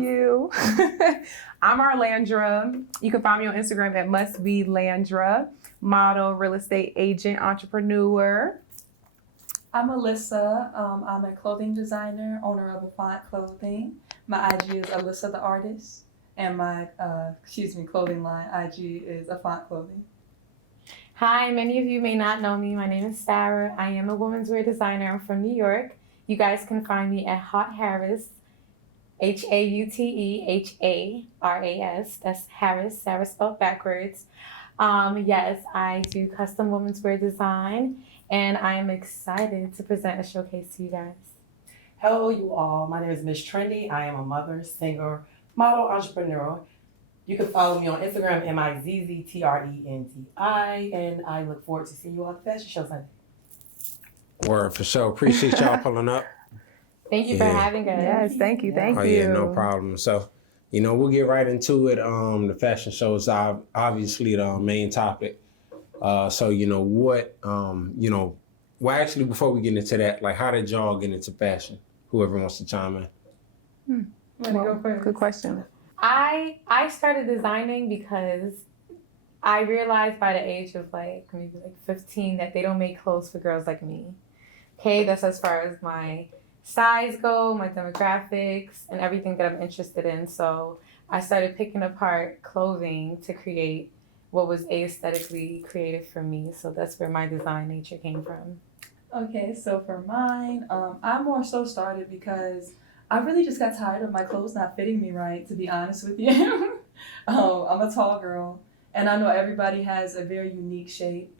you. I'm Arlandra. You can find me on Instagram at mustbelandra, model, real estate agent, entrepreneur. I'm Alyssa. I'm a clothing designer, owner of Avant Clothing. My IG is Alyssa the Artist, and my clothing line IG is Avant Clothing. Hi, many of you may not know me. My name is Sarah. I am a women's wear designer. I'm from New York. You guys can find me at Haute Harris, HAUTEHARAS. That's Harris, Sarah spelled backwards. Yes, I do custom women's wear design, and I am excited to present a showcase to you guys. Hello, you all. My name is Miss Trendy. I am a mother, singer, model, entrepreneur. You can follow me on Instagram, MIZZTRENDI, and I look forward to seeing you all at the fashion show Sunday. Word, for sure. Appreciate y'all pulling up. Thank you for having us. Yes, thank you. Oh, yeah, no problem. So, we'll get right into it. The fashion show is obviously the main topic. Well, actually, before we get into that, like, how did y'all get into fashion? Whoever wants to chime in. Good question. I started designing because I realized by the age of maybe 15 that they don't make clothes for girls like me. Okay, that's as far as my size go, my demographics, and everything that I'm interested in. So I started picking apart clothing to create what was aesthetically creative for me. So that's where my design nature came from. Okay, so for mine, I more so started because I really just got tired of my clothes not fitting me right, to be honest with you. I'm a tall girl, and I know everybody has a very unique shape.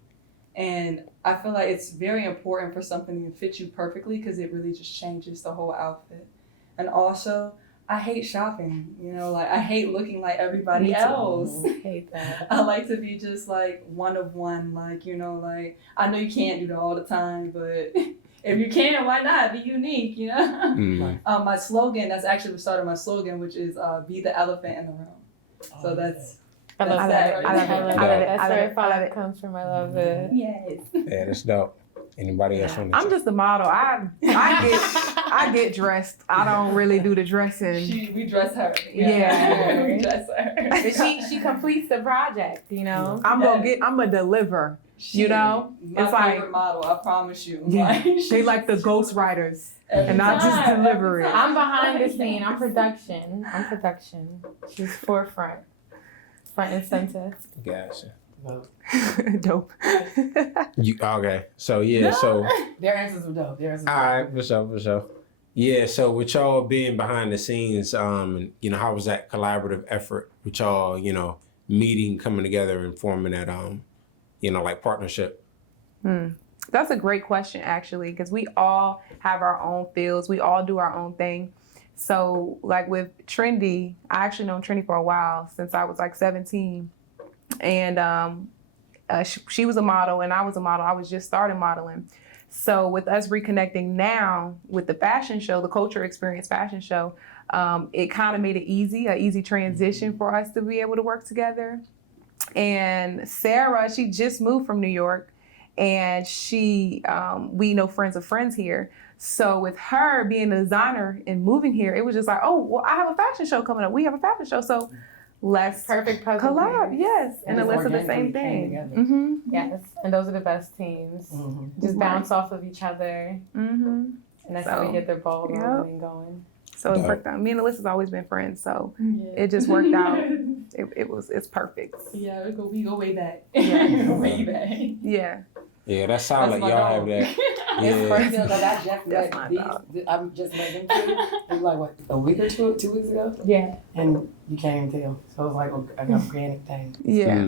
And I feel like it's very important for something to fit you perfectly because it really just changes the whole outfit. And also, I hate shopping, I hate looking like everybody else. I hate that. I like to be just one of one, I know you can't do that all the time, but if you can, why not? Be unique, Mm. My slogan, that's actually what started my slogan, which is be the elephant in the room. So that's I love that. that. I love it. That's where five comes from. I love it. Yes. Yeah, that's dope. Anybody else want to? I'm just a model. I get dressed. I don't really do the dressing. We dress her. Yeah. We dress her. She completes the project, I'm gonna deliver. My It's favorite model, I promise you. Yeah, they like the ghostwriters, and I just deliver it. I'm behind the scene. I'm production. She's forefront, front and center. Gotcha. Dope. Okay. So yeah. So Their answers were dope. all right, for sure. Yeah. So with y'all being behind the scenes, how was that collaborative effort with y'all, meeting, coming together, and forming that, partnership? That's a great question, actually, because we all have our own fields. We all do our own thing. So, with Trendy, I actually known Trendy for a while, since I was 17. And she was a model and I was a model. I was just starting modeling. So with us reconnecting now with the fashion show, the Culture Experience fashion show, it kind of made it an easy transition for us to be able to work together. And Sarah, she just moved from New York, and we know friends of friends here. So with her being a designer and moving here, it was just I have a fashion show coming up. We have a fashion show. So let's Perfect puzzle collab. pieces. Yes. And Alyssa, the same thing. Mm-hmm. Yes, and those are the best teams. Mm-hmm. Just bounce off of each other, and that's how we get their ball rolling and going. So it worked out. Me and Alyssa's always been friends, so it just worked out. It's perfect. Yeah, we go way back. Yeah. Way back. Yeah. Yeah, that's solid. That's my Y'all dog. have that. It's Yeah. crazy though, That's my dog. I'm just met them too. It was a week or 2 weeks ago, Yeah. and you can't even tell. So it was an organic thing. Yeah.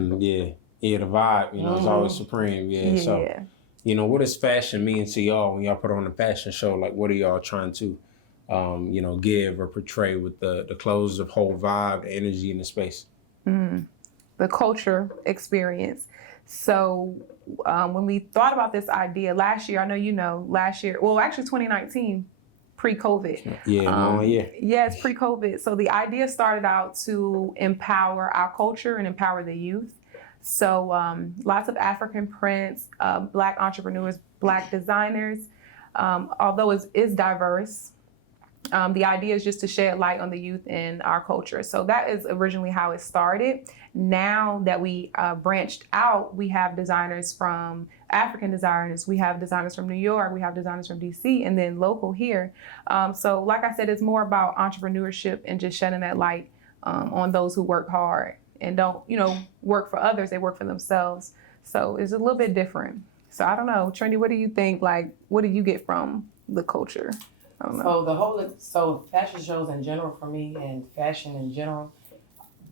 Yeah, the vibe, is always supreme. Yeah. So, what does fashion mean to y'all when y'all put on a fashion show? Like, what are y'all trying to, give or portray with the clothes, the whole vibe, the energy in the space? The Culture Experience. So when we thought about this idea last year, I know last year, well, actually 2019, pre-COVID. Yeah. Yes, pre-COVID. So the idea started out to empower our culture and empower the youth. So lots of African prints, Black entrepreneurs, Black designers, although it is diverse. The idea is just to shed light on the youth in our culture. So that is originally how it started. Now that we branched out, we have designers from African designers, we have designers from New York, we have designers from DC, and then local here. So like I said, it's more about entrepreneurship and just shedding that light on those who work hard and don't, work for others, they work for themselves. So it's a little bit different. So I don't know, Trendy, what do you think? Like, what did you get from the culture? I don't know. So fashion shows in general for me and fashion in general,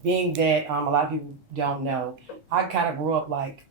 being that a lot of people don't know, I kind of grew up like,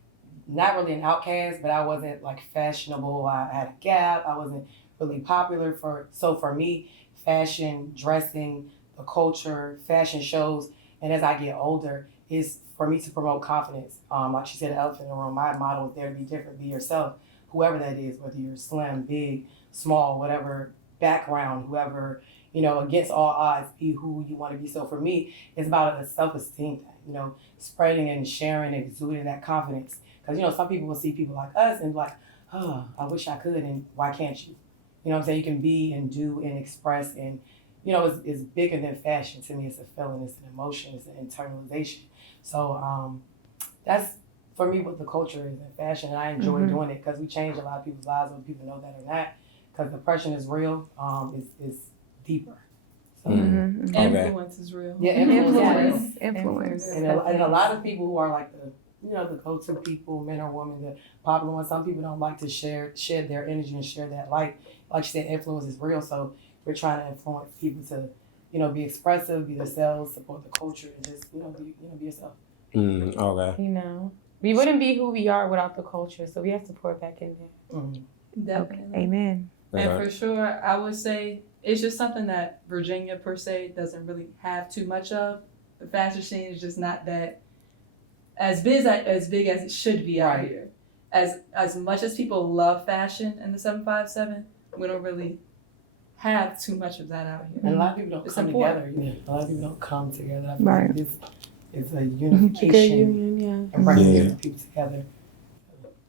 not really an outcast, but I wasn't like fashionable. I had a gap. I wasn't really popular so for me, fashion, dressing, the culture, fashion shows, and as I get older, is for me to promote confidence. Like she said, the elephant in the room, my motto is there to be different, be yourself, whoever that is, whether you're slim, big, small, whatever background, whoever, against all odds, be who you want to be. So for me, it's about a self-esteem thing, spreading and sharing and exuding that confidence. Because, some people will see people like us and be like, oh, I wish I could, and why can't you? You know what I'm saying? You can be and do and express, and, it's bigger than fashion. To me, it's a feeling, it's an emotion, it's an internalization. So that's, for me, what the culture is in fashion, and I enjoy doing it because we change a lot of people's lives, whether people know that or not, because depression is real, is deeper. So, Influence is real. Yeah, Influence. And a lot of people who are like the go-to people, men or women, the popular ones, some people don't like to shed their energy and share that light. Like you said, influence is real, so we're trying to influence people to, be expressive, be themselves, support the culture, and just, be yourself. Okay. We wouldn't be who we are without the culture, so we have to pour it back in there. Definitely. Okay. Amen. And for sure, I would say it's just something that Virginia per se doesn't really have too much of. The fashion scene is just not that as big as it should be out here. As much as people love fashion in the 757, we don't really have too much of that out here. And a lot of people don't It's come important. together. A lot of people don't come together. I feel Right. like this is a unification Union, and bringing Yeah. different people together.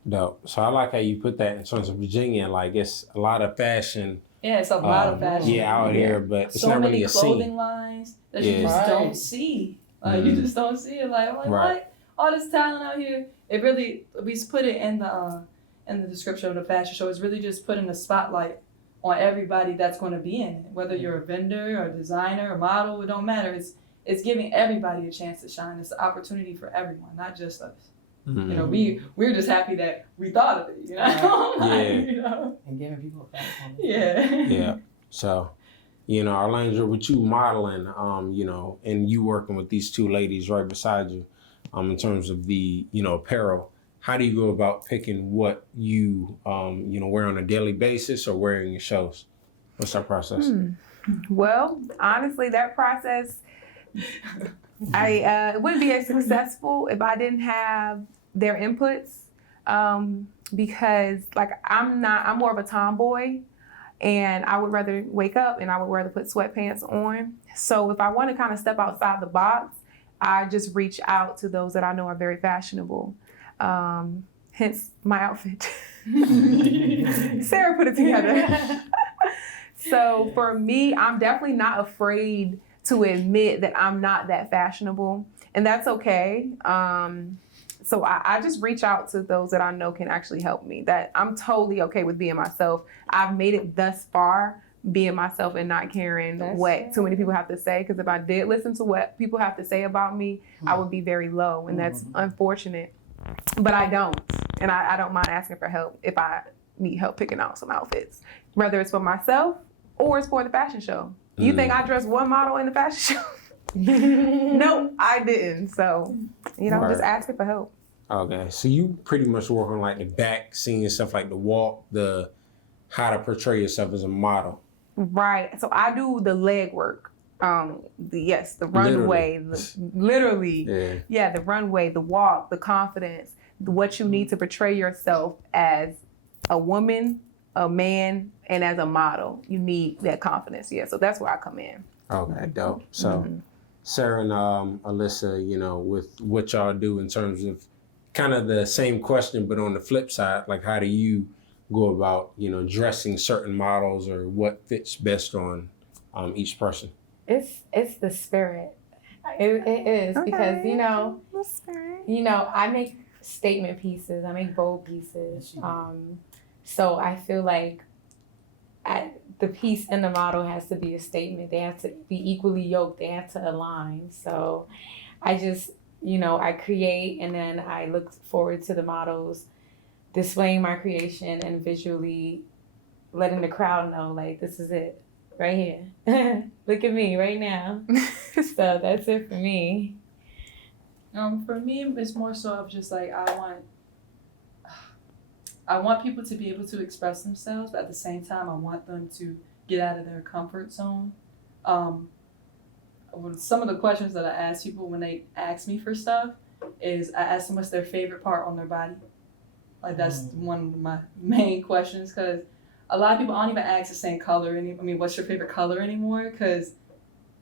Dope. So I like how you put that in terms of Virginia. Like it's a lot of fashion. Yeah, it's a lot of fashion. Yeah, out here, but it's so not many really a clothing scene. lines that Yeah. you just Right. don't see. Like you just don't see it. Like I'm like, Right. what? All this talent out here. It really, we put it in the description of the fashion show. It's really just putting a spotlight on everybody that's going to be in it. Whether you're a vendor or a designer or model, it don't matter. It's giving everybody a chance to shine. It's an opportunity for everyone, not just us. We're just happy that we thought of it. Yeah. And giving people a platform. Yeah. So, Arlandra, with you modeling, and you working with these two ladies right beside you, in terms of the, apparel, how do you go about picking what you, wear on a daily basis or wear in your shows? What's that process? Well, honestly, that process, it wouldn't be as successful if I didn't have their inputs, because I'm more of a tomboy, and I would rather wake up and I would rather put sweatpants on. So if I want to kind of step outside the box, I just reach out to those that I know are very fashionable. Hence my outfit. Sarah put it together. So for me, I'm definitely not afraid to admit that I'm not that fashionable, and that's okay. So I just reach out to those that I know can actually help me, that I'm totally okay with being myself. I've made it thus far being myself and not caring what too many people have to say, because if I did listen to what people have to say about me, I would be very low, and that's unfortunate. But I don't, and I don't mind asking for help if I need help picking out some outfits, whether it's for myself or it's for the fashion show. You think I dressed one model in the fashion show? No, I didn't. So, just asking for help. Okay, so you pretty much work on like the back scene stuff, like the walk, how to portray yourself as a model. Right. So I do the leg work. The runway, literally. The runway, the walk, the confidence, what you need to portray yourself as a woman, a man, and as a model. You need that confidence. Yeah. So that's where I come in. Okay, dope. So Sarah and Alyssa, with what y'all do in terms of kind of the same question, but on the flip side, like how do you go about, dressing certain models or what fits best on each person? It's the spirit. It is because I make statement pieces. I make bold pieces. So I feel like the piece and the model has to be a statement. They have to be equally yoked. They have to align. So I just, I create and then I look forward to the models displaying my creation and visually letting the crowd know, like, this is it right here. Look at me right now. So that's it for me. For me, it's more so of just like I want people to be able to express themselves, but at the same time, I want them to get out of their comfort zone. Some of the questions that I ask people when they ask me for stuff is I ask them what's their favorite part on their body. Like that's one of my main questions because a lot of people don't even ask the same color. What's your favorite color anymore? Because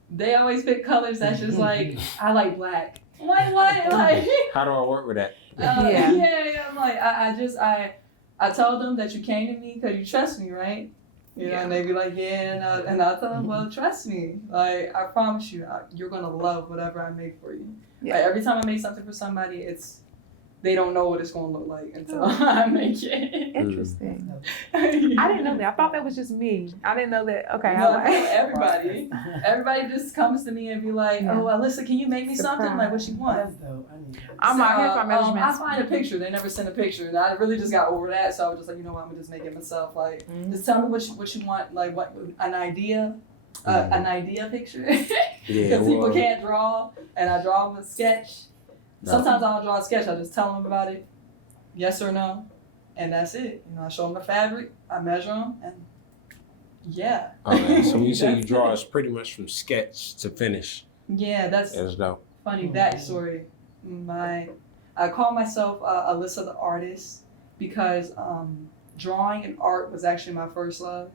they always pick colors that's just like, I like black. Like what? Like How do I work with that? Yeah. I'm like, I tell them that you came to me because you trust me, right? And they be like, yeah, and I tell them, well, trust me. Like, I promise you, you're gonna love whatever I make for you. Yeah. Like, every time I make something for somebody, they don't know what it's gonna look like until I make it. Interesting. I didn't know that. I thought that was just me. I didn't know that. Okay. No, everybody. Everybody just comes to me and be like, oh, Alyssa, can you make me something? Like, what you want? I'm out here for my measurements. I find a picture. They never send a picture. And I really just got over that. So I was just like, you know what? I'm going to just make it myself. Like, just tell me what you want. Like, an idea picture. Because people can't draw. And I draw them a sketch. Sometimes I don't draw a sketch. I just tell them about it. Yes or no. And that's it. I show them the fabric. I measure them. And yeah. Okay, so when you say you draw, it's pretty much from sketch to finish. Yeah, that's dope. Funny backstory. I call myself Alyssa the artist because drawing and art was actually my first love.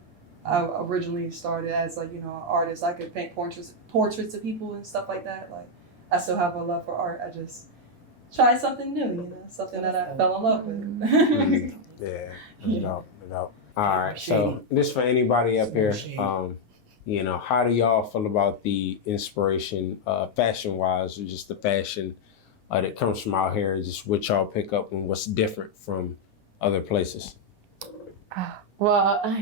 I originally started as an artist. I could paint portraits of people and stuff like that. Like I still have a love for art. I just tried something new, something that I fell in love with. Yeah, that's dope. All right, so this for anybody up here. How do y'all feel about the inspiration, fashion-wise, or just the fashion that comes from out here? Just what y'all pick up and what's different from other places? Well,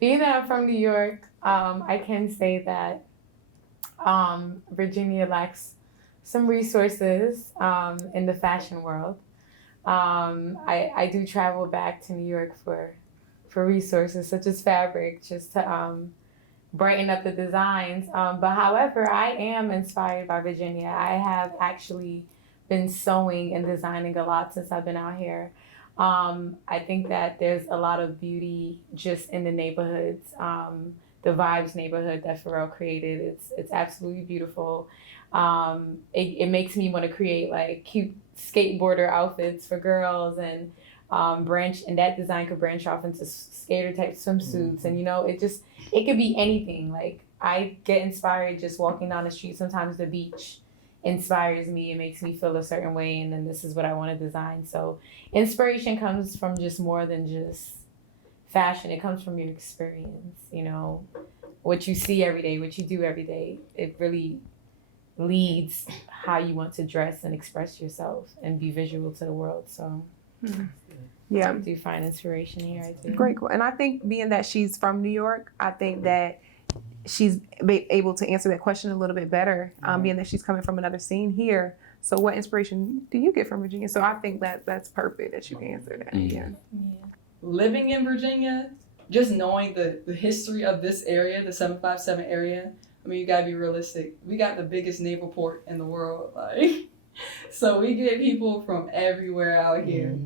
being that I'm from New York, I can say that Virginia lacks some resources in the fashion world. I do travel back to New York for resources such as fabric, just to brighten up the designs. But however, I am inspired by Virginia. I have actually been sewing and designing a lot since I've been out here. I think that there's a lot of beauty just in the neighborhoods. The Vibes neighborhood that Pharrell created, it's absolutely beautiful. It makes me want to create like cute skateboarder outfits for girls and and that design could branch off into skater type swimsuits. And it could be anything. Like I get inspired just walking down the street. Sometimes the beach inspires me. It makes me feel a certain way, and then this is what I want to design. So inspiration comes from just more than just fashion. It comes from your experience, what you see every day, what you do every day. It really leads how you want to dress and express yourself and be visual to the world. So yeah, I do find inspiration here. I do. Great. And I think being that she's from New York, I think that she's able to answer that question a little bit better, being that she's coming from another scene here. So what inspiration do you get from Virginia? So I think that's perfect that you can answer that. Yeah. Living in Virginia, just knowing the history of this area, the 757 area, you gotta be realistic. We got the biggest naval port in the world, so we get people from everywhere out here.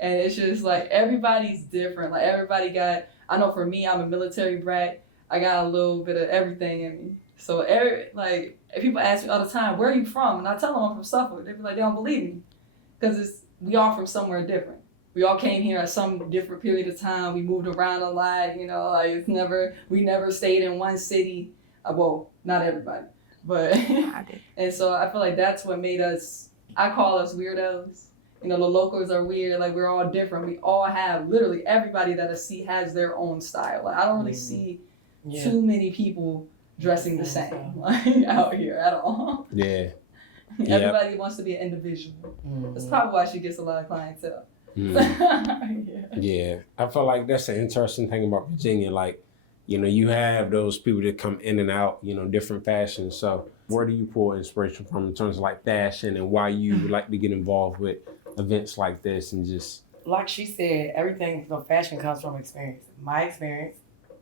And it's just like everybody's different. Like I know for me, I'm a military brat. I got a little bit of everything in me. So if people ask me all the time, where are you from? And I tell them I'm from Suffolk. They be like, they don't believe me. Because we all from somewhere different. We all came here at some different period of time. We moved around a lot, we never stayed in one city. Well, not everybody, but and so I feel like that's what made us. I call us weirdos. The locals are weird. Like we're all different. We all have literally everybody that I see has their own style. Like I don't really see too many people dressing the same like out here at all. Yeah. Everybody wants to be an individual. That's probably why she gets a lot of clientele. Mm. Yeah. I feel like that's an interesting thing about Virginia. Like, you know, you have those people that come in and out, you know, different fashions. So where do you pull inspiration from in terms of like fashion, and why you like to get involved with events like this and just... Like she said, everything from fashion comes from experience. My experience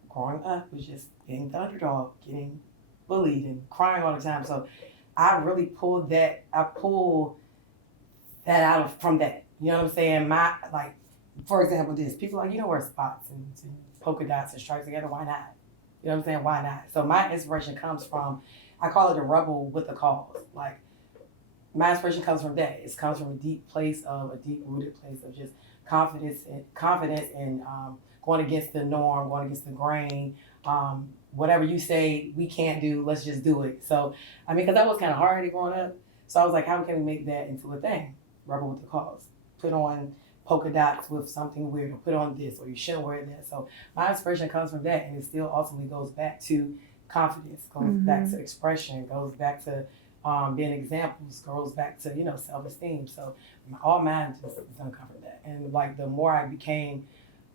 growing up was just being the underdog, getting bullied and crying all the time. So I really pulled that out from that. You know what I'm saying? Like, for example, people like, you know, wear spots and polka dots and stripes together. Why not? You know what I'm saying? Why not? So my inspiration comes from, I call it a rebel with a cause. Like, my inspiration comes from that. It comes from a deep-rooted place of just confidence and going against the norm, going against the grain. Whatever you say we can't do, let's just do it. So, I mean, because that was kind of hard growing up. So I was like, how can we make that into a thing? Rebel with the cause. Put on polka dots with something weird, or put on this, or you shouldn't wear that. So my inspiration comes from that, and it still ultimately goes back to confidence, goes back to expression, goes back to being examples, goes back to, you know, self-esteem. So all mine just is gonna come from that. And like the more I became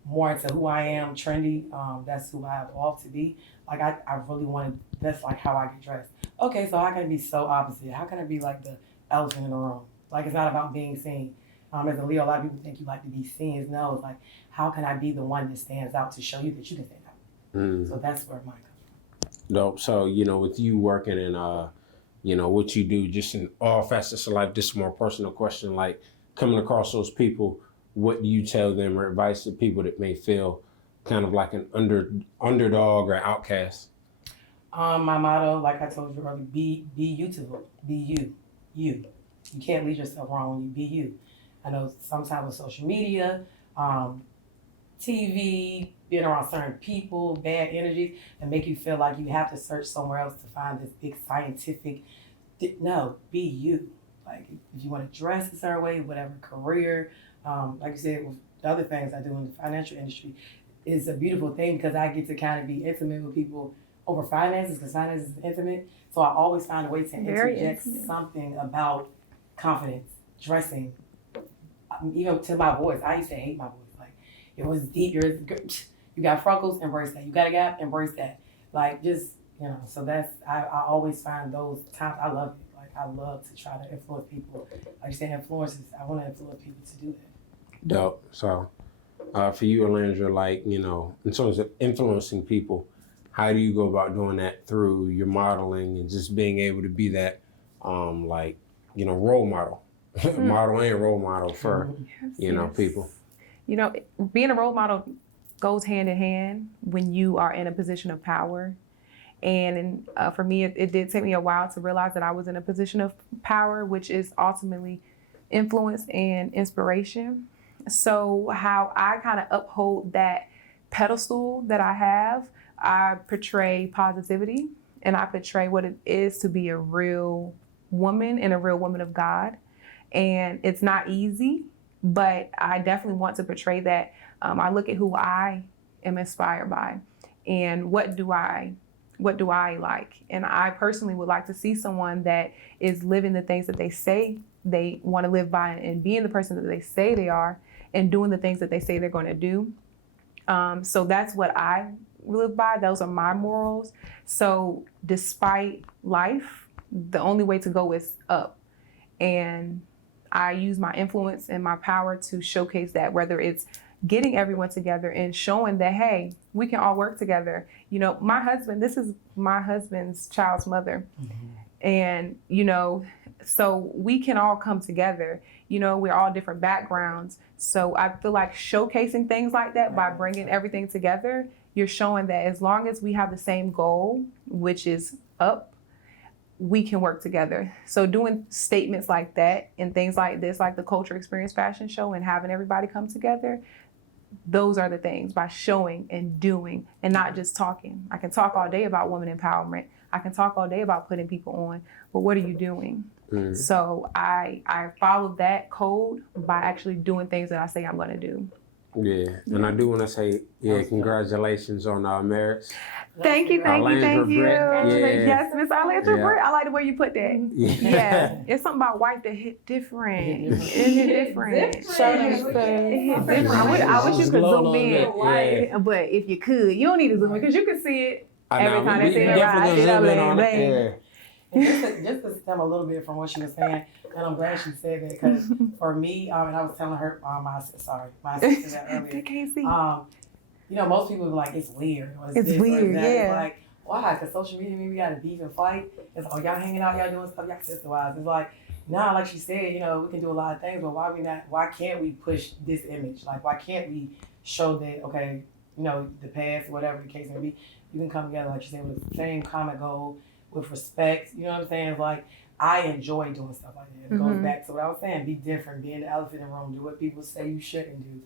more into who I am, trendy, that's who I evolved to be. Like I really wanted, that's like how I get dressed. Okay, so how can it be so opposite? How can it be like the elephant in the room? Like it's not about being seen. As a Leo, a lot of people think you like to be seen. No, it's like, how can I be the one that stands out to show you that you can stand out? So that's where mine comes from. Dope. So, you know, with you working in, you know, what you do just in all facets of life, this is a more personal question, like coming across those people, what do you tell them or advice to people that may feel kind of like an underdog or outcast? My motto, like I told you earlier, be beautiful, be you. You can't lead yourself wrong when you be you. I know sometimes with social media, TV, being around certain people, bad energies, and make you feel like you have to search somewhere else to find this big scientific. No, be you. Like if you want to dress a certain way, whatever career, like you said, with the other things I do in the financial industry, is a beautiful thing because I get to kind of be intimate with people over finances, because finances is intimate. So I always find a way to interject something about confidence, dressing, even to my voice. I used to hate my voice. Like, it was deep. You got freckles, embrace that. You got a gap, embrace that. Like, just, you know, so that's, I always find those times, I love it. Like, I love to try to influence people. Like you said, influences, I want to influence people to do that. Dope. So, for you, Alandra, like, you know, in terms of influencing people, how do you go about doing that through your modeling and just being able to be that, like, you know, role model, model and role model for, you know, people? You know, being a role model goes hand in hand when you are in a position of power. And for me, it did take me a while to realize that I was in a position of power, which is ultimately influence and inspiration. So how I kind of uphold that pedestal that I have, I portray positivity, and I portray what it is to be a real woman and a real woman of God. And it's not easy, but I definitely want to portray that. I look at who I am inspired by and what do I like. And I personally would like to see someone that is living the things that they say they want to live by and being the person that they say they are and doing the things that they say they're going to do. So that's what I live by. Those are my morals. So despite life, the only way to go is up. And I use my influence and my power to showcase that, whether it's getting everyone together and showing that, hey, we can all work together. You know, my husband, this is my husband's child's mother. And, you know, so we can all come together. You know, we're all different backgrounds. So I feel like showcasing things like that by bringing everything together, you're showing that as long as we have the same goal, which is up, we can work together. So doing statements like that and things like this, like the Culture Experience Fashion Show, and having everybody come together, those are the things, by showing and doing and not just talking. I can talk all day about women empowerment. I can talk all day about putting people on, but what are you doing? So I followed that code by actually doing things that I say I'm going to do. Yeah, and I do want to say, congratulations on our marriage. Thank you. Arlandra Brett, yeah. Yes, Miss Arlandra Yeah. Brett. I like the way you put that. Yeah, it's something about white that hit different. It hit different. Show them It the- hit different. I wish you Just could glowing zoom on in, that, but if you could, you don't need to zoom in because you can see it. I Every know, time we they say it definitely right, gonna zoom in it on up, it. And just to stem a little bit from what she was saying, and I'm glad she said that because for me, and I was telling her, my sister that earlier. They can't see. You know, most people are like, it's weird. Or It's this or weird, that. yeah. It's like, why? Because social media mean we got to beef and fight. It's like, oh, y'all hanging out, y'all doing stuff, y'all sister-wise. It's like, nah, like she said, you know, we can do a lot of things, but why can't we push this image? Like, why can't we show that, okay, you know, the past, whatever the case may be, you can come together, like you said, with the same common goal, with respect. You know what I'm saying? It's like, I enjoy doing stuff like that. It goes back to what I was saying, be different, be in the elephant in the room, do what people say you shouldn't do.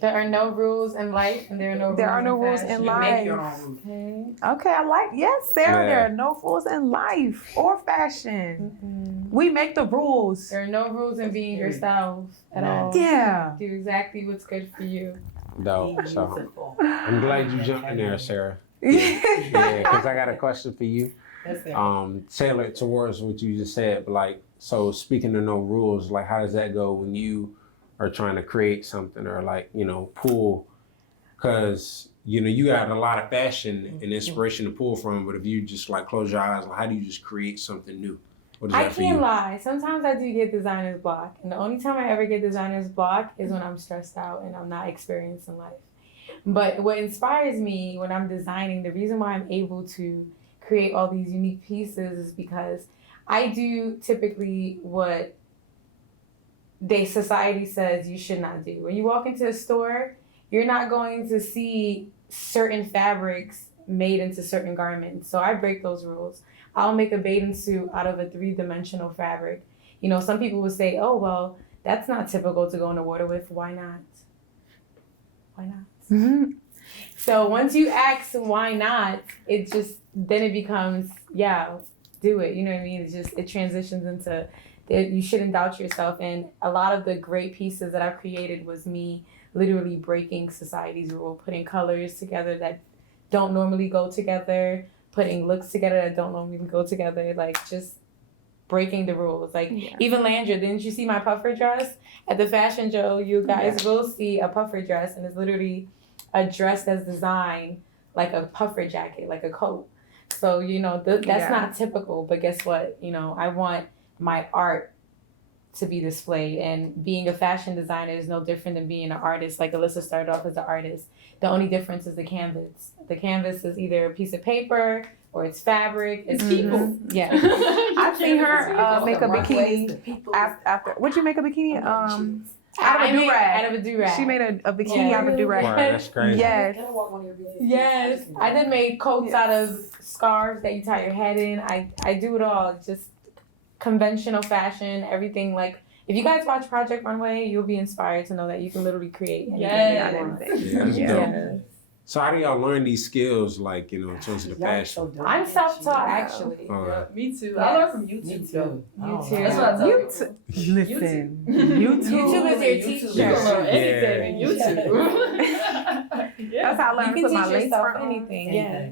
There are no rules in life, and there are no rules in in fashion. You life. make your own rules. Okay. Okay, I like Sarah. Yeah. There are no rules in life or fashion. Mm-mm. We make the rules. There are no rules in being yourself at all. Yeah. Do exactly what's good for you. Dope. So Beautiful. I'm glad you jumped in there, Sarah. Yeah. Yeah, because I got a question for you. That's it. Tailored towards what you just said, but like, so speaking of no rules, like, how does that go when you are trying to create something or like, you know, pull? Because you know you got a lot of fashion and inspiration to pull from, but if you just like close your eyes, like, how do you just create something new? What is I that for can't you? lie. Sometimes I do get designer's block. And the only time I ever get designer's block is when I'm stressed out and I'm not experiencing life. But what inspires me when I'm designing, the reason why I'm able to create all these unique pieces is because I do typically what society says you should not do. When you walk into a store, you're not going to see certain fabrics made into certain garments. So I break those rules. I'll make a bathing suit out of a 3-dimensional fabric. You know, some people would say, oh, well, that's not typical to go in the water with. Why not? Why not? Mhm. So once you ask why not, then it becomes, yeah, do it. You know what I mean? It transitions into, you shouldn't doubt yourself. And a lot of the great pieces that I've created was me literally breaking society's rule, putting colors together that don't normally go together, putting looks together that don't normally go together, like just breaking the rules. Like even Landra, didn't you see my puffer dress? At the fashion show, you guys will see a puffer dress, and it's literally a dress that's designed like a puffer jacket, like a coat. So, you know, that's not typical, but guess what? You know, I want my art to be displayed, and being a fashion designer is no different than being an artist. Like Alyssa started off as an artist. The only difference is the canvas. The canvas is either a piece of paper or it's fabric. It's people. Yeah. I've seen her make a bikini after. What'd you make a bikini? Out of a do-rag. Out of a do-rag. She made a bikini out of a do-rag. Wow, that's crazy. Yes. Yes. I done made coats out of scarves that you tie your head in. I do it all. Just conventional fashion, everything. Like, if you guys watch Project Runway, you'll be inspired to know that you can literally create anything. Yes. out of anything. Yeah, that's dope. Yes. So how do y'all learn these skills, like, you know, in terms of the fashion? I'm self-taught, actually. All Yeah, right. me too. I learned from YouTube. Me though. too. YouTube. That's what I tell You people. Listen, YouTube is your teacher. You can learn Yeah. anything in YouTube. Yeah. That's how I You learned to can put my teach lace yourself front on. anything. Yeah.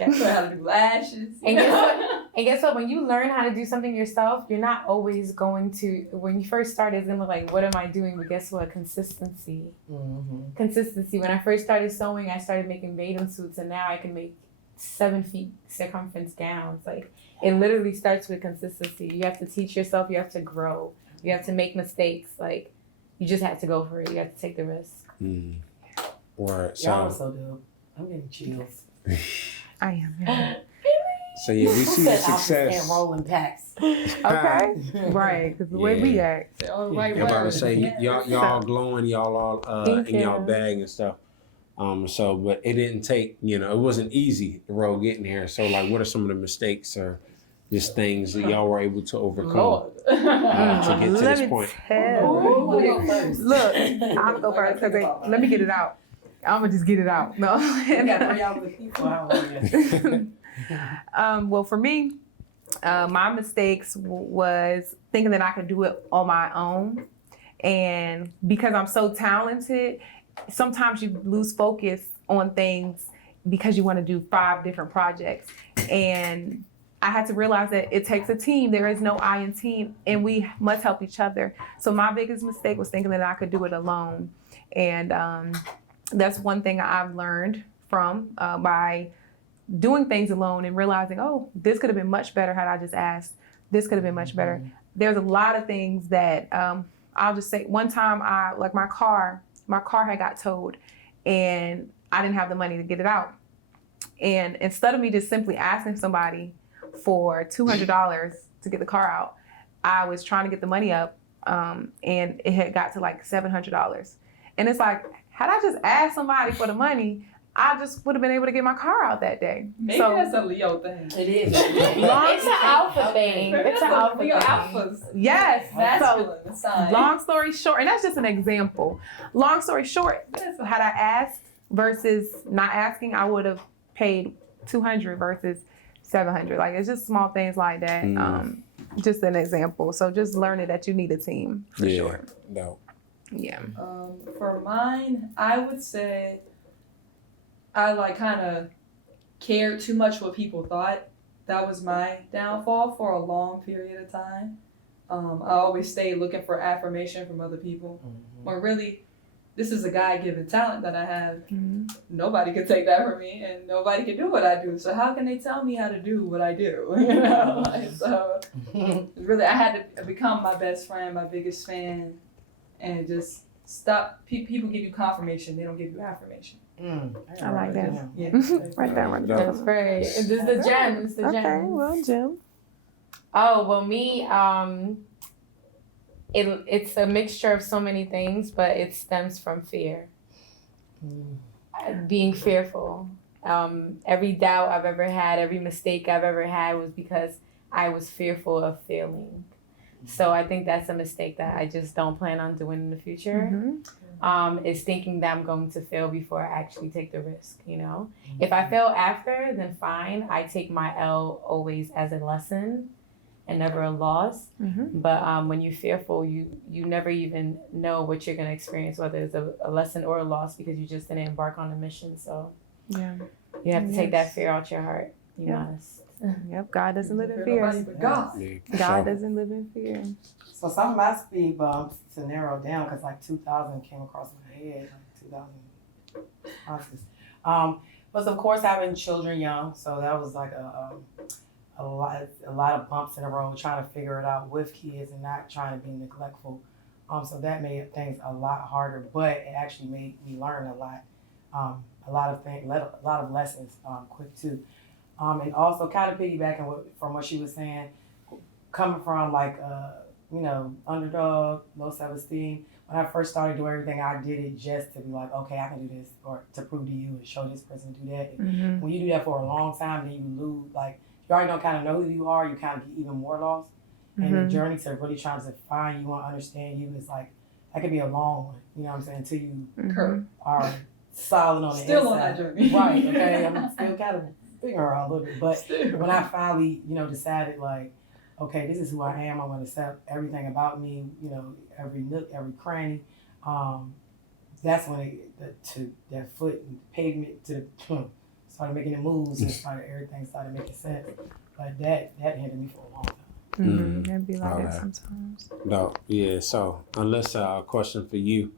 Learn how to do lashes. And guess what? And guess what? When you learn how to do something yourself, you're not always going to, when you first start, it's going to look like, what am I doing? But guess what? Consistency. Mm-hmm. Consistency. When I first started sewing, I started making bathing suits, and now I can make 7 feet circumference gowns. Like, it literally starts with consistency. You have to teach yourself, you have to grow, you have to make mistakes. Like, you just have to go for it. You have to take the risk. Mm. Right. Y'all are So, so dope. I'm getting chills. I am. Yeah. so yeah, we see the Said opposite and success. rolling packs. Okay. Right. Because the way we act. All right, I'm about to say yeah. y'all glowing, y'all all Thank in y'all you. bag and stuff. So but it didn't take, you know, it wasn't easy the road getting here. So like, what are some of the mistakes or just things that y'all were able to overcome Lord. to get to Let this me point? tell Ooh, wanna you. go first? Look, I'm gonna go first because let me get it out. I'm gonna just get it out. No. We got 3 hours of people. I don't know yet. Well, for me, my mistakes was thinking that I could do it on my own And because I'm so talented, sometimes you lose focus on things because you want to do 5 different projects. And I had to realize that it takes a team. There is no I in team, and we must help each other. So my biggest mistake was thinking that I could do it alone. And that's one thing I've learned from by doing things alone and realizing, oh, this could have been much better had I just asked. This could have been much better. There's a lot of things that I'll just say. One time, my car had got towed, and I didn't have the money to get it out. And instead of me just simply asking somebody for $200 to get the car out, I was trying to get the money up, and it had got to like $700. And it's like, had I just asked somebody for the money, I just would have been able to get my car out that day. Maybe So that's a Leo thing. It is. It's an alpha thing. It's an alpha Leo thing. alphas. yes, so Masculine sign. long story short, and that's just an example. Long story short, had I asked versus not asking, I would have paid $200 versus $700. Like, it's just small things like that. Just an example. So just learning that you need a team for sure. No. Yeah. For mine, I would say I like kind of cared too much what people thought. That was my downfall for a long period of time. I always stayed looking for affirmation from other people. When really, this is a God-given talent that I have. Mm-hmm. Nobody can take that from me, and nobody can do what I do. So how can they tell me how to do what I do? You know, like, so really, I had to become my best friend, my biggest fan, and just stop. People give you confirmation; they don't give you affirmation. I like that. Yeah, Right there. That's great. It's the gems. The Okay, gems. well, Jim. Oh, well, me, it's a mixture of so many things, but it stems from fear. Being fearful. Every doubt I've ever had, every mistake I've ever had was because I was fearful of failing. So I think that's a mistake that I just don't plan on doing in the future. Is thinking that I'm going to fail before I actually take the risk, you know? If I fail after, then fine. I take my L always as a lesson and never a loss. But when you're fearful, you never even know what you're going to experience, whether it's a lesson or a loss, because you just didn't embark on a mission. So Yeah. you have to take that fear out your heart. You must. Yep. God doesn't live in Nobody fear. but God. God doesn't live in fear. So some of my speed bumps to narrow down, because like 2000 came across my head, like 2000 process. But of course having children young, so that was like a lot of bumps in the road, trying to figure it out with kids and not trying to be neglectful. So that made things a lot harder, but it actually made me learn a lot. A lot of things, a lot of lessons quick too. And also kind of piggybacking from what she was saying, coming from like underdog, low self-esteem. When I first started doing everything, I did it just to be like, okay, I can do this, or to prove to you and show this person to do that. And when you do that for a long time, then you lose, like, you already don't kind of know who you are, you kind of get even more lost. And the journey to really trying to find you and understand you is like, that could be a long one, you know what I'm saying, until you are solid on the Still inside. on that journey. Right, okay, I'm still kind of figuring around a little bit, but Still. when I finally, decided like, okay, this is who I am, I'm going to accept everything about me, every nook, every cranny, that's when that foot and pavement to the started making the moves and everything started making sense. But that hindered me for a long time. It'd be like that Okay. sometimes. No, yeah. So, unless a question for you,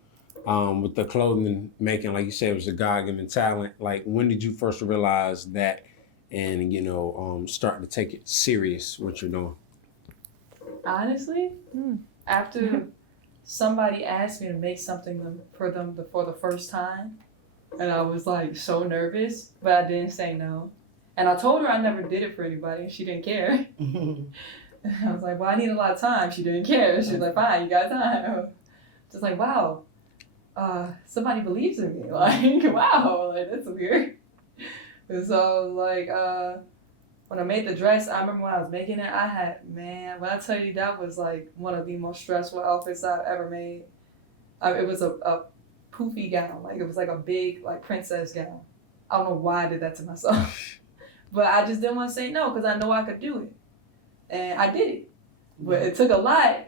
with the clothing making, like you said, it was a God-given talent. Like, when did you first realize that, and starting to take it serious what you're doing? Honestly, after somebody asked me to make something for them for the first time, and I was like so nervous, but I didn't say no. And I told her I never did it for anybody, and she didn't care. I was like, well, I need a lot of time. She didn't care. She was like, fine, you got time. Just like, wow, somebody believes in me. Like, wow, like, that's weird. And so, like, when I made the dress, I remember when I was making it, when I tell you, that was like one of the most stressful outfits I've ever made. It was a poofy gown. Like, it was like a big, like, princess gown. I don't know why I did that to myself. But I just didn't want to say no because I know I could do it. And I did it. But it took a lot.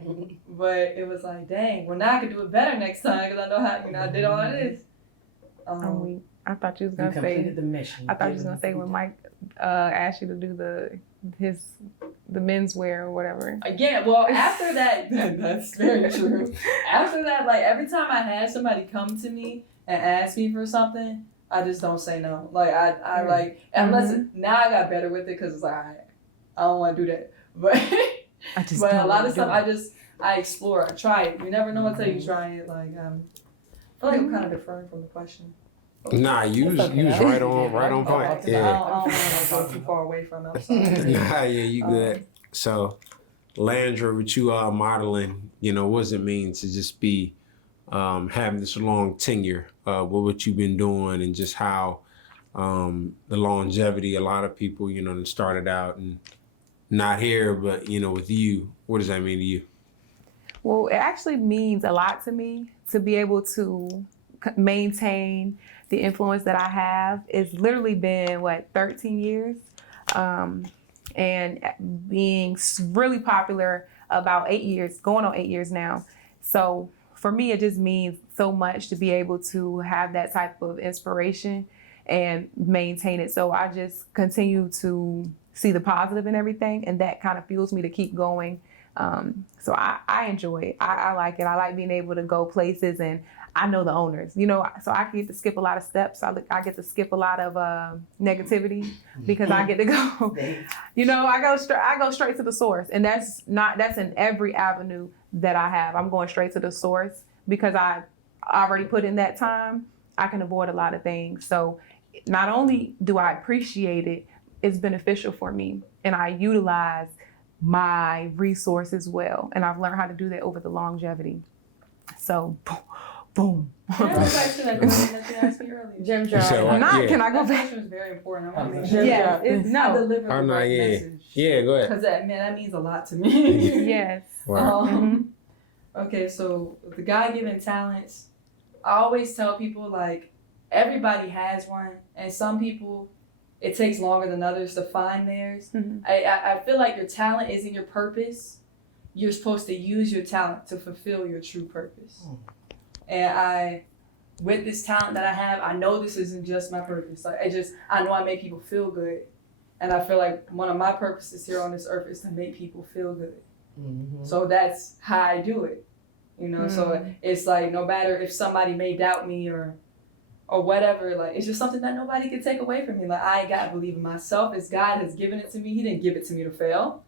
but it was like, dang, well now I can do it better next time because I know how, I did all of this. I'm weak. I thought you was You gonna completed say. the mission. I thought you was gonna say when Mike asked you to do the menswear or whatever. Again, well, after that, that's very true. After that, like every time I had somebody come to me and ask me for something, I just don't say no. Like I like unless now I got better with it because it's like I don't want to do that. But but a lot of stuff I explore, I try it. You never know until you try it. Like I feel like I'm kind of deferring from the question. Nah, you was right on point. I Yeah. don't want to go too far away from it. I'm sorry. Nah, yeah, you good. So, Landra, with you modeling, what does it mean to just be having this long tenure with what you've been doing and just how the longevity, a lot of people, that started out and not here, but, with you, what does that mean to you? Well, it actually means a lot to me to be able to maintain the influence that I have. It's literally been 13 years, and being really popular about 8 years, going on 8 years now. So for me, it just means so much to be able to have that type of inspiration and maintain it. So I just continue to see the positive in everything, and that kind of fuels me to keep going. So I enjoy it. I like it. I like being able to go places, and I know the owners, so I get to skip a lot of steps. I get to skip a lot of negativity because I get to go, I go straight to the source. And that's in every avenue that I have. I'm going straight to the source because I already put in that time. I can avoid a lot of things. So not only do I appreciate it, it's beneficial for me, and I utilize my resources well. And I've learned how to do that over the longevity. So, boom. Can I go back to that question that you asked me earlier? Gym You said what? job. Yeah. Can I go That back? question was very important. I want to make Yeah, sure Yes, I deliver Oh, the no, right yeah. message. Yeah, go ahead. Because that means a lot to me. Yes. Wow. Okay, so the God-given talents, I always tell people like everybody has one, and some people it takes longer than others to find theirs. I feel like your talent isn't your purpose. You're supposed to use your talent to fulfill your true purpose. And with this talent that I have, I know this isn't just my purpose. Like I know I make people feel good, and I feel like one of my purposes here on this earth is to make people feel good. Mm-hmm. So that's how I do it, So it's like no matter if somebody may doubt me or whatever, like it's just something that nobody can take away from me. Like I gotta believe in myself. As God has given it to me, He didn't give it to me to fail.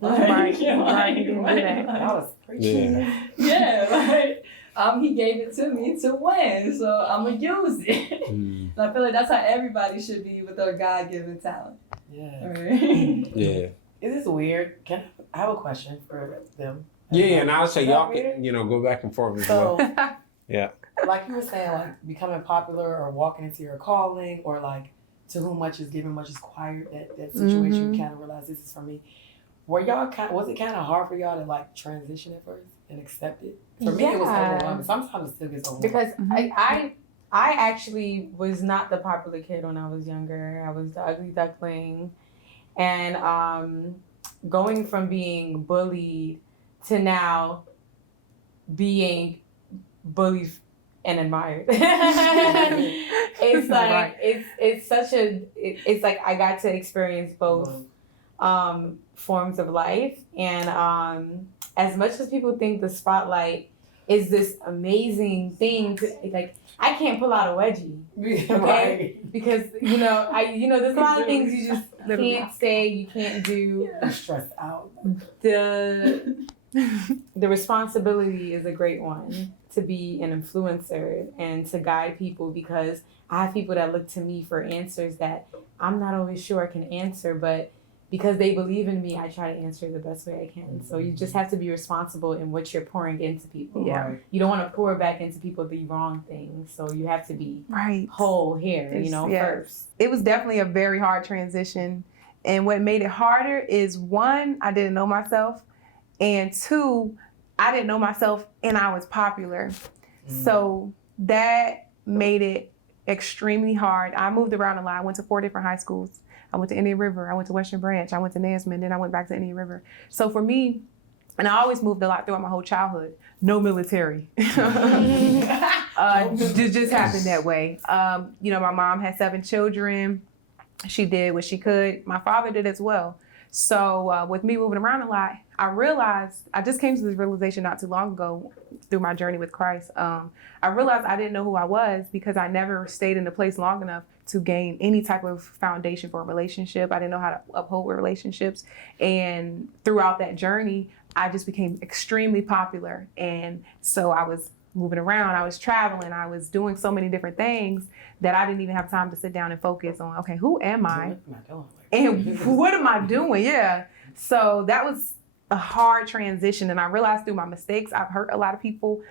Right. He didn't do that. I was preaching. He gave it to me to win, so I'm gonna use it. And I feel like that's how everybody should be with their God-given talent. Yeah. Right? Yeah. Is this weird? I have a question for them? Yeah, and I would say Is that y'all weird? can, go back and forth as well. So, Yeah. like you were saying, like becoming popular or walking into your calling, or like to whom much is given, much is required. That situation, you kind of realize this is for me. Was it kind of hard for y'all to like transition at first and accept it? For me, it was Yeah. overwhelming. Sometimes it still gets overwhelming. Because I actually was not the popular kid when I was younger. I was the ugly duckling. And going from being bullied to now being bullied and admired. It's like Right. it's such it's like I got to experience both forms of life. And as much as people think the spotlight is this amazing thing like I can't pull out a wedgie, okay? Right. Because there's a lot of things you just Literally. can't say, you can't do. I'm stressed out. The responsibility is a great one to be an influencer and to guide people, because I have people that look to me for answers that I'm not always sure I can answer, but because they believe in me, I try to answer the best way I can. So you just have to be responsible in what you're pouring into people. Yeah. Right. You don't want to pour back into people the wrong things. So you have to be Right. whole here, Yes. first. It was definitely a very hard transition. And what made it harder is, one, I didn't know myself. And two, I didn't know myself and I was popular. So that made it extremely hard. I moved around a lot. I went to 4 different high schools. I went to Indian River. I went to Western Branch. I went to Nesman. Then I went back to Indian River. So for me, And I always moved a lot throughout my whole childhood. No military. Just happened that way. My mom had 7 children. She did what she could. My father did as well. So with me moving around a lot, I realized, I just came to this realization not too long ago through my journey with Christ. I realized I didn't know who I was because I never stayed in a place long enough to gain any type of foundation for a relationship. I didn't know how to uphold relationships. And throughout that journey, I just became extremely popular. And so I was moving around, I was traveling, I was doing so many different things that I didn't even have time to sit down and focus on, okay, who am I? And what am I doing? Yeah. So that was a hard transition. And I realized through my mistakes, I've hurt a lot of people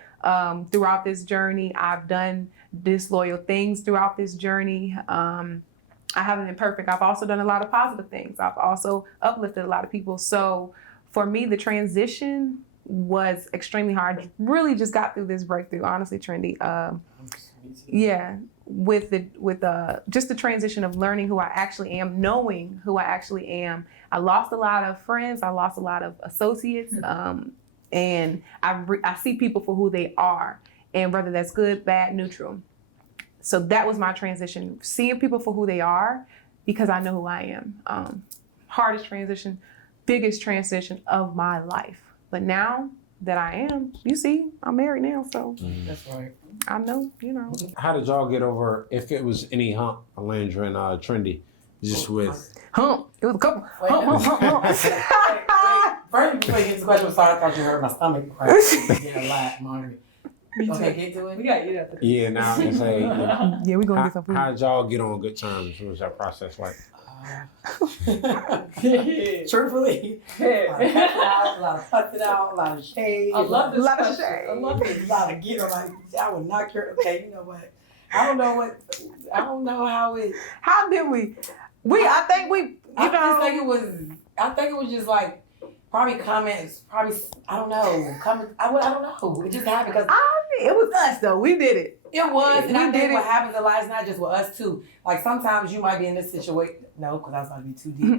throughout this journey. I've done disloyal things throughout this journey. I haven't been perfect. I've also done a lot of positive things. I've also uplifted a lot of people. So for me, the transition was extremely hard. Really just got through this breakthrough, honestly, Trendy. With just the transition of learning who I actually am, knowing who I actually am. I lost a lot of friends. I lost a lot of associates. And I see people for who they are, and whether that's good, bad, neutral. So that was my transition, seeing people for who they are because I know who I am. Hardest transition, biggest transition of my life. But now that I am, you see, I'm married now, so That's right. I know, How did y'all get over, if it was any hump, Alandra and Trendy, just with... Hump. It was a couple. Wait, Hump. First, before you get to the question, I'm sorry, I thought you heard my stomach crack. Getting a lot, Margaret. Okay, get to it. We got you after this. Yeah, now it's like, Yeah, we're gonna get some food. how did y'all get on good terms? What was that process like? Truthfully, a lot of fussing out, a lot of shade. I love this A lot of question. shade. I love it. A lot of get on like, I would knock your, okay, you know what? I don't know how it, How did we? I think we, I think it was just like, probably comments, I don't know, I don't know. It just happened because it was us though. We did it. it was, and We I did think what it. happens a lot is not just with us too. Like sometimes you might be in this situation. No, because I was about to be too deep.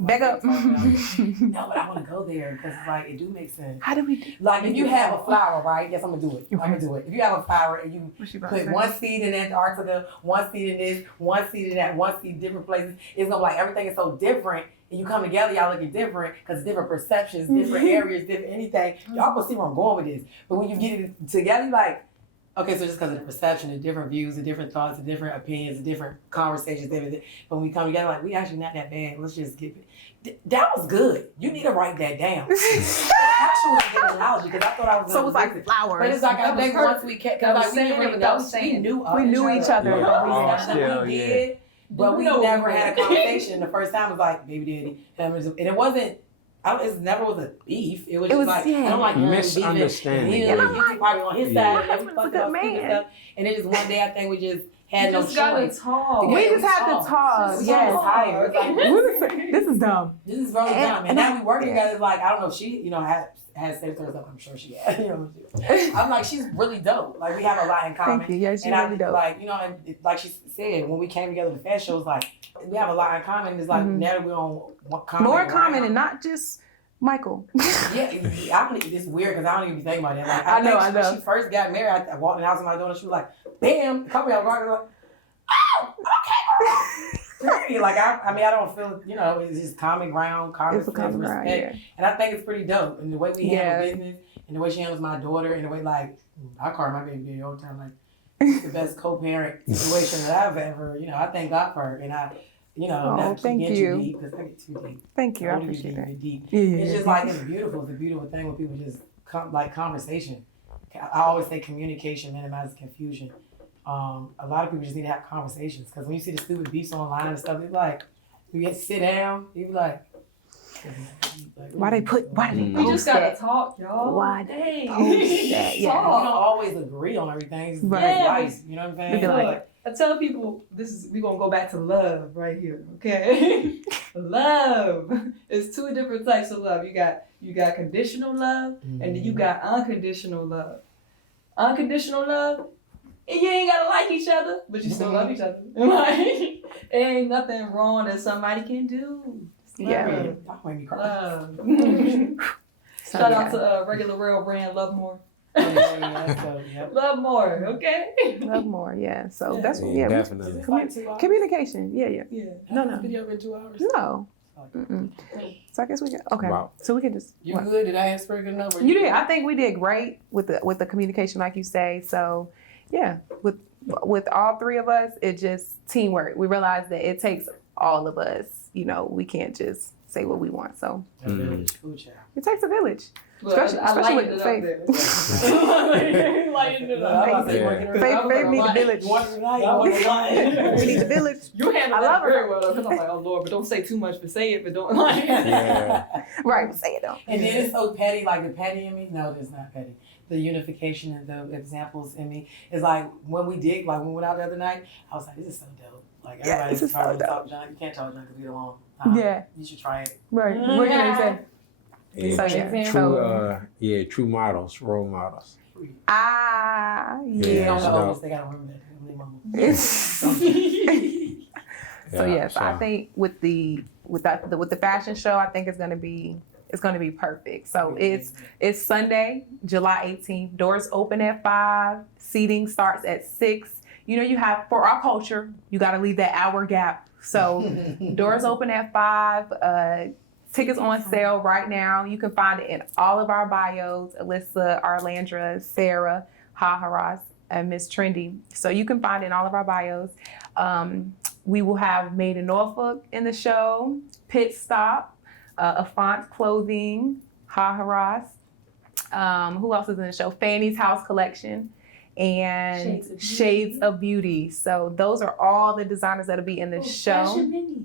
Back up. No, but I want to go there because it's like it do make sense. How did we do? Like if you have a flower, right? Yes, I'm gonna do it. I'm gonna do it. If you have a flower and you What's she about to put say? one seed in Antarctica, one seed in this, one seed in that, one seed in different places, it's gonna be like everything is so different. And you come together, y'all looking different because different perceptions, different areas, different anything. Y'all gonna see where I'm going with this. But when you get it together, you like, okay, so just because of the perception, the different views, the different thoughts, the different opinions, the different conversations, everything. But when we come together, like, we actually not that bad. Let's just get it. That was good. You need to write that down. Actually, was a good analogy because I thought I was. So it was like flowers. But it's like I That was think perfect. once we kept, That was like we saying didn't it really without know. saying it. We knew each other. Yeah. Yeah. Still, We yeah. did, but we You know never we had a did. conversation. The first time was like, baby daddy, and it wasn't. It never was a beef. It was It just was, like yeah. I don't like Misunderstanding. He And I'm was probably on his my side. And we husband's a fucking good off speaking man. stuff. And then just one day, I think we just had You no just gotta choice. talk. We Yeah, just had to talk. This is Yes. so hard. This is dumb. This is really And- dumb. And and now we work yeah. together. Like I don't know if she, has sex with herself. I'm sure she has. I'm like, she's really dope. Like we have a lot in common. Thank you. Yeah, she's And I really dope. like, and like she said, when we came together the fashion shows, like we have a lot in common. It's like Mhm. now that we're on common More ground. common and not just Michael. Yeah, it's weird because I don't even be thinking about that. Like, I know, think I when know. she first got married, I walked in the house with my daughter. She was like, "Bam!" Come here, I'm like, "Oh, okay." Like I don't feel, it's just common ground, common It's a sense, common respect, ground, yeah. and I think it's pretty dope. And the way we handle Yeah. business, and the way she handles my daughter, and the way I call her my baby daddy all the time, like it's the best co-parent situation that I've ever. I thank God for her, and not thank get you. too deep because I get too deep. Thank you. I Don't get appreciate that. deep, deep. Yeah, yeah, It's yeah. just like it's beautiful. It's a beautiful thing when people just like conversation. I always say communication minimizes confusion. A lot of people just need to have conversations because when you see the stupid beefs online and stuff, they're like, you get to sit down, you be like, Why they We post just gotta that? talk, y'all. Why Dang. post that? We Yeah. don't Talk. always agree on everything. It's Right. just Yeah, life. You know what I'm saying? We be like- I tell people we're gonna go back to love right here, okay? Love. It's two different types of love. You got conditional love and then you got unconditional love. Unconditional love, you ain't gotta like each other, but you still love each other. Like, ain't nothing wrong that somebody can do. Yeah. Y'all make me cry. Love. So, Shout yeah. out to regular real brand Love More. Yeah, that's dope, yep. Love More, okay? Love more, yeah. So Yeah. that's Yeah, yeah. definitely. It's like 2 hours. Communication, yeah. Yeah. No, Has no. this video been 2 hours? No. Mm-mm. So I guess we can. Okay. Wow. So we can just. You what? good? Did I ask for a good number? You did. I think we did great with the communication, like you say. So, yeah, with all three of us, it just teamwork. We realized that it takes all of us. You know, we can't just say what we want. So Ooh, child. it takes a village. But Especially I lightened with it Faith. up there. Lightened it up. I'm about to say, Yeah. working it Faith out. need the village. You want it tonight? You want it tonight? We need the village. You handled I love that very well though, because I'm like, oh Lord, but don't say too much, but say it, but don't like. Yeah. Right. Say it though. And then it's so petty, like the petty in me. No, it's not petty. The unification and the examples in me is like when we went out the other night. I was like, this is so dope. Like Yeah, everybody's this is so trying to dope. talk junk. You can't talk junk because we get along. Yeah. You should try it. Right. What can you say? Yeah, So, yeah. true models, role models. Ah. Yeah. Yeah. it's the dope. oldest, they gotta remember that. So yes, I think with the fashion show, I think it's gonna be perfect. So it's Sunday, July 18th. Doors open at 5. Seating starts at 6. You know, you have for our culture, you got to leave that hour gap. So doors open at 5. Tickets on sale right now. You can find it in all of our bios. Alyssa, Arlandra, Sarah, Haharas, and Miss Trendy. So you can find it in all of our bios. We will have Made in Norfolk in the show, Pit Stop, Affont Clothing, Haharas. Who else is in the show? Fanny's House Collection and Shades of Beauty. So those are all the designers that'll be in the show. Fashion Mini.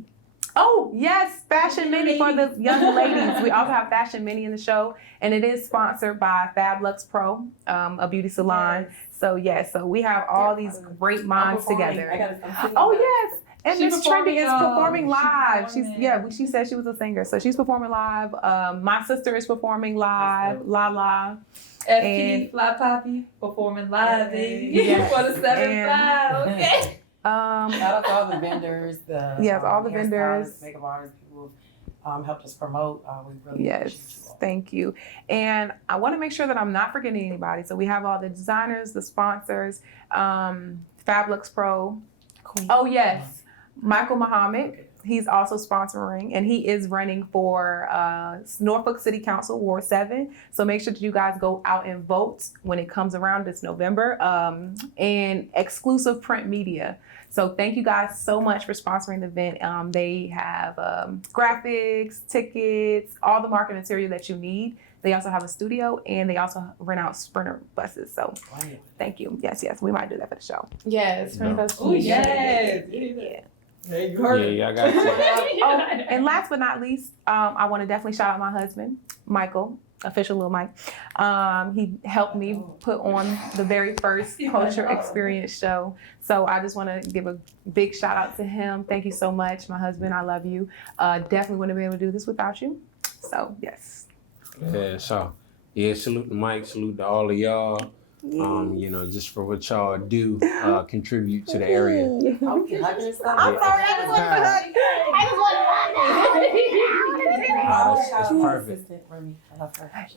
Oh, yes, Fashion Mini for the young ladies. We also have Fashion Mini in the show, and it is sponsored by Fablux Pro, a beauty salon. So, so we have all these great minds together. Oh, yes. And She Miss Trendy is performing performing, live. she's performing. She said she was a singer. So she's performing live. My sister is performing live, La. FP And- Fly Poppy performing live, baby. Yes. For the 7 And- Fly, okay. Shout out to all the vendors, all the vendors. hairstylists, makeup artists, people who helped us promote. We really appreciate you all. Thank you. And I want to make sure that I'm not forgetting anybody. So we have all the designers, the sponsors, Fablux Pro. Oh, yes. Michael Muhammad. He's also sponsoring, and he is running for Norfolk City Council, Ward 7. So make sure that you guys go out and vote when it comes around this November. And exclusive print media. So thank you guys so much for sponsoring the event. They have graphics, tickets, all the marketing material that you need. They also have a studio, and they also rent out Sprinter buses. So thank you. Yes, we might do that for the show. Yes, No. Oh, yes. Yeah. Hey, you heard it. Yeah, I got you. Oh, and last but not least, I want to definitely shout out my husband, Michael, official Lil Mike. He helped me put on the very first Culture Experience show. So I just want to give a big shout out to him. Thank you so much, my husband. I love you. Definitely wouldn't have been able to do this without you. So yes. Yeah, so salute to Mike, salute to all of y'all. Just for what y'all do, contribute to the area. I'm sorry, I just want to hug. That's perfect.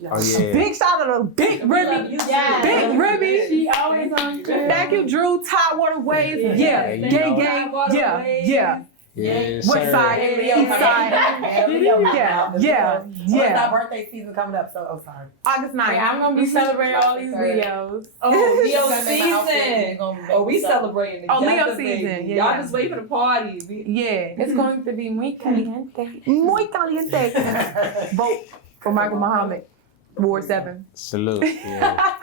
Oh yeah. Big shout out to Big Ribby. Yes. Big Ribby. She always on trip. Thank you, Drew. Tidewater Waves. Yeah, Yeah. you Gang, know. gang. Tidewater Yeah. Waves. Yeah. Yes, West sir. side, east side. Yeah. It's our birthday season coming up, so I'm sorry. August 9th. I'm gonna be celebrating all these videos. Oh, Leo season. Oh, we celebrating Oh, Leo together, season. baby. Yeah. Y'all just wait for the party. Yeah. It's going to be muy caliente. Muy caliente. Vote for Michael Muhammad, Ward 7. Salute. Yeah.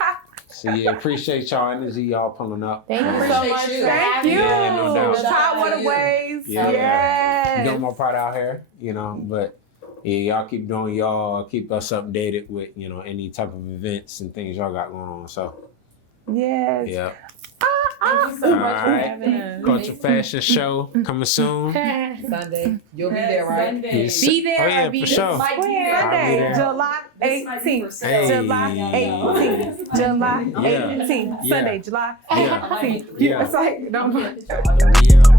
So appreciate y'all energy, y'all pulling up. Thank you so Appreciate much you. for Thank having you. me. Yeah, no doubt. Tidewater you. Waves. Yeah. Yes. You got my part out here, but y'all keep doing y'all, keep us updated with, any type of events and things y'all got going on. So Yes. yeah. Thank you so much for Alright. having us. Culture Fashion Show coming soon. Sunday. You'll be there, right? Sunday. Yes. Be there Oh yeah, or be for sure. Might be Square I'll be Day, there. July This might be for 18th. sale. July Hey. 18th. July Yeah. 18th. Yeah. Sunday, July Yeah. 18th. Yeah. It's like, don't. Yeah.